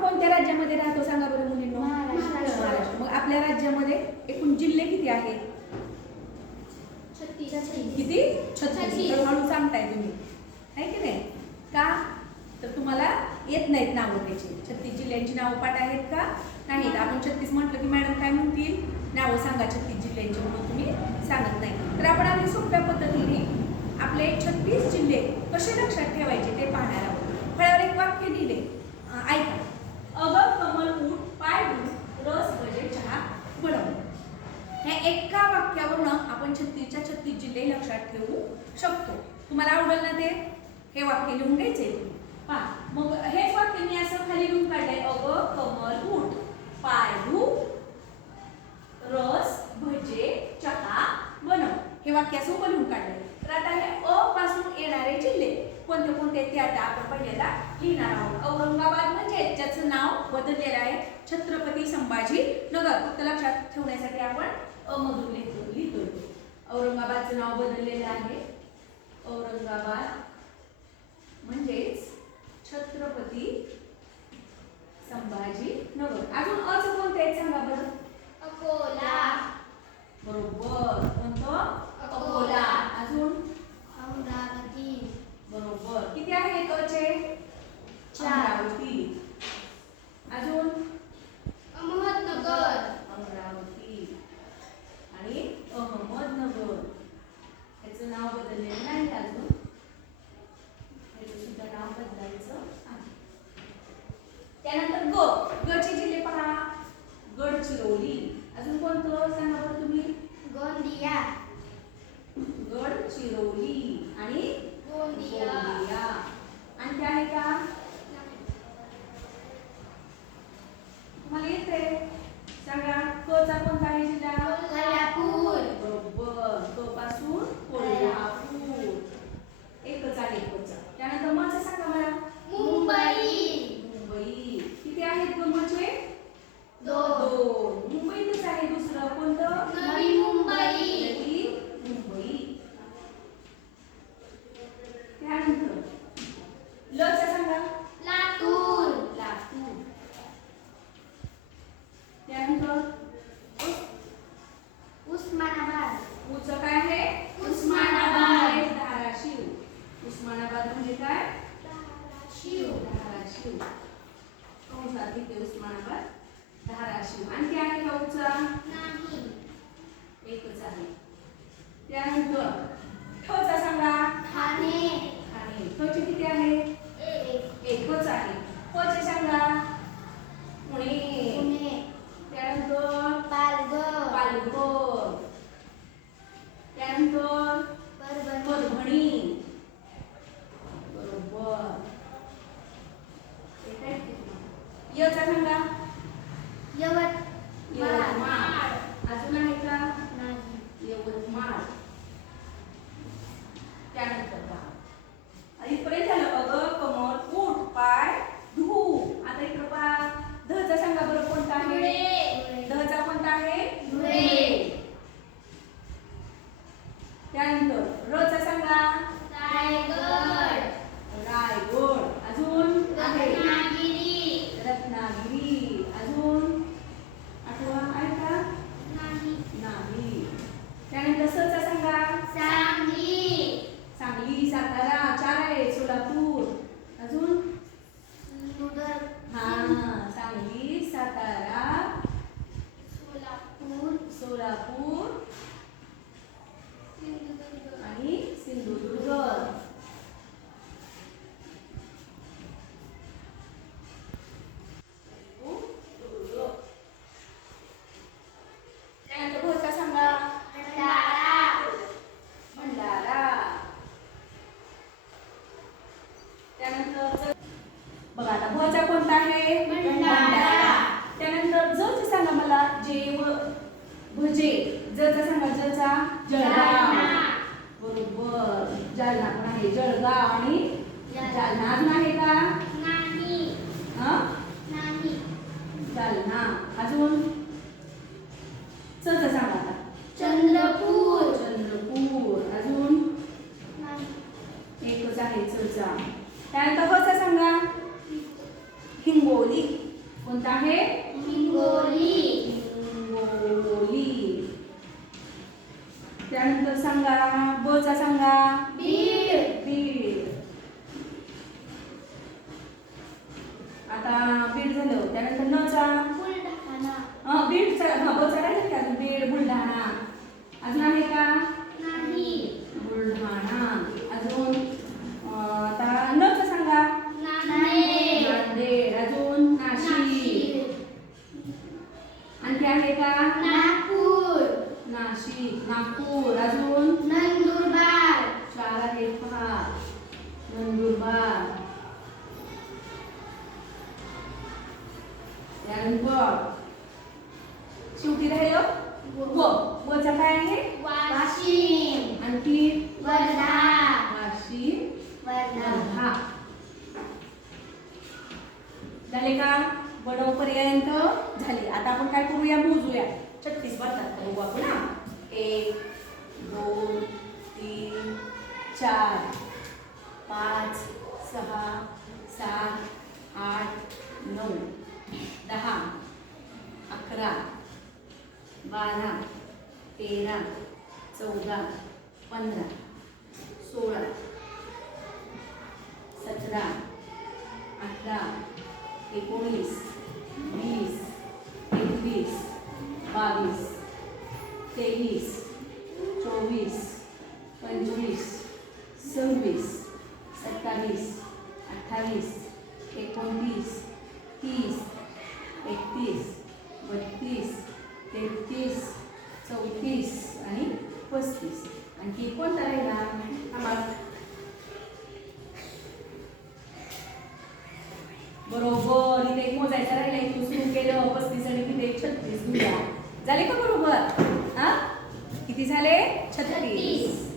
कोणत्या राज्यामध्ये राहतो सांगा बरं मुलींनो? महाराष्ट्र. मग आपल्या राज्यामध्ये एकूण जिल्हे किती आहेत? किती? 36. हळू सांगताय तुम्ही, आहे की नाही? का तर तुम्हाला येत नाहीत नावं त्याची. 36 जिल्ह्यांची नावं पाठ आहेत का? नाहीत. आपण 36 म्हटलं की मॅडम काय म्हणतील? नावं सांगा 36 जिल्ह्यांची, म्हणून तुम्ही सांगत नाही. तर आपण आधी सोप्या पद्धतीने आपले 36 जिल्हे कसे लक्षात ठेवायचे ते पाहणार आहोत. फळ्यावर एक वाक्य लिहिले, ऐका. अग कमल उठ, पाय धुवून, रस भजे चहा बनव. ह्या एका वाक्यावरून आपण 36च्या 36 जिल्हे लक्षात ठेवू शकतो. तुम्हाला आवडेल ना ते? हे वाक्य लिहून घ्यायचे तुम्ही. पहा, मग हेच वाक्य मी असं खाली लिहून काढलंय. अग कमल उठ, पाय धु, रस भजे चहा बनव. हे वाक्य असं उभं लिहून काढलंय. तर आता हे अ पासून येणारे जिल्हे कोणते कोणते ते आता आपण पहिल्यांदा लिहिणार आहोत. औरंगाबाद म्हणजे ज्याचं नाव बदललेलं आहे छत्रपती संभाजी नगर. फक्त लक्षात ठेवण्यासाठी आपण अ मधून लिहितोय. औरंगाबादचं नाव बदललेलं आहे. औरंगाबाद म्हणजेच छत्रपती संभाजी नगर. अजून अचं कोणतं आहे सांगा बरं? अकोला. बरोबर. कोणतं? अकोला. अजून? अमरावती. बरोबर. किती आहेत अचे? अमरावती. अजून? अहमदनगर. अमरावती आणि अहमदनगर. याचं नाव बदललेलं नाही अजून, याचं सुद्धा नाव बदलायचं आहे. त्यानंतर गचे जिल्हे पहा. गडचिरोली. अजून कोणतं सांगा बरं तुम्ही? गोंदिया. गडचिरोली आणि गोंदिया. आणखी आहे का? तुम्हाला येते सांगा. कचा कोणता आहे जिल्हा? कोल्हापूर. बरोबर. क पासून कोल्हापूर. एकच आहे कचा. त्यानंतर मचं सांगा मला. मुंबई. मुंबई. किती आहेत ग मचे? 2. मुंबईतच आहे. दुसरं कोणतं? नवी मुंबई. नवी मुंबई. त्यानंतर लचा सांगा. लातूर. लातूर. त्यानंतर उस्मानाबाद. उचं काय आहे? उस्मानाबाद. धाराशिव. उस्मानाबाद म्हणजे काय? धाराशिव. धाराशिव. कंसात लिहिते उस्मानाबाद, धाराशिव. आणखी आहे का उचा? नाही. एकच आहे. त्यानंतर ठचा सांगा. ठाणे. ठाणे. ठचे किती आहे? 1. एकच आहे. पचे सांगा. पुणे. पुणे. त्यानंतर पालघर. पालघर. त्यानंतर परभणी. बरोबर. यचा सांगा. यवतमाळ. अजून आहे का? नाही. यवतमाळ. त्यानंतर पहा, इकडे झालं. अग कमल उठ, पाय धु. आता इकडे पहा. धचा सांगा बरं कोणता आहे? धुळे. धचा कोणता आहे? धुळे. त्यानंतर रचा सांगा. रायगड. रायगड. अजून आहे रत्नागिरी. रत्नागिरी. अजून आठवा आहे का? नाही. नाही. त्यानंतर सचा सांगा. सांगली. सांगली. सातारा. 4 आहे. सोलापूर. अजून सिंधुदुर्ग. सांगली, सातारा, सोलापूर. सोलापूर सिंधुदुर्ग. आणि सिंधुदुर्ग. त्यानंतर भोजचा सांगा. भंडारा. भंडारा. त्यानंतर बघा आता भचा कोणता आहे? भंडारा. त्यानंतर जच सांगा मला. जेव भजे. जचा सांगा. जचा जळगाव. बरोबर. जालना पण आहे. जळगाव आणि जालना. अजून आहे का? नाही. नाही. जालना. अजून चचा सांगा आता. चंद्रपूर. चंद्रपूर. अजून नाही. एकच आहे चचा. त्यानंतर हचा सांगा. हिंगोली. कोणता आहे? हिंगोली. हिंगोली. त्यानंतर सांगा ब चा सांगा. बीड. बीड. आता बीड झालं. त्यानंतर न चा बुलढाणा. बीडचा ब चा राहिला की अजून बीड बुलढाणा. अजून आहे का? नाही. बुलढाणा. अजून आता न चा सांगा. नांदेड. नांदेड. अजून नाशिक. आणखी आहे का? नागपूर. नाशिक. नागपूर. अजून नंदुरबार. 4 आहेत पहा. नंदुरबार. त्यानंतर शेवटी राहिलं व. वचा काय आहे? वाशिम. आणखी वर्धा. वाशिम. वर्धा. वर्धा. झाले का? बनव पर्यंत झाले. आता आपण काय करूया? मोजूया. 36 बसतात का बघू आपण. 1 2 3 4 5 6 7 8 9 10 11 12 13 14 15 16 17 18 19 20 21 22 23 24 25 26 27 28 29 30 31 32 33 34 आणि 35. आणखी कोणता राहिला? आम्हाला बरोबर इथे एक मोजायचं राहिलं. इथून सुरू केलं 35 आणि तिथे 36 घेऊया. झाले का बरोबर? हा किती झाले? 36.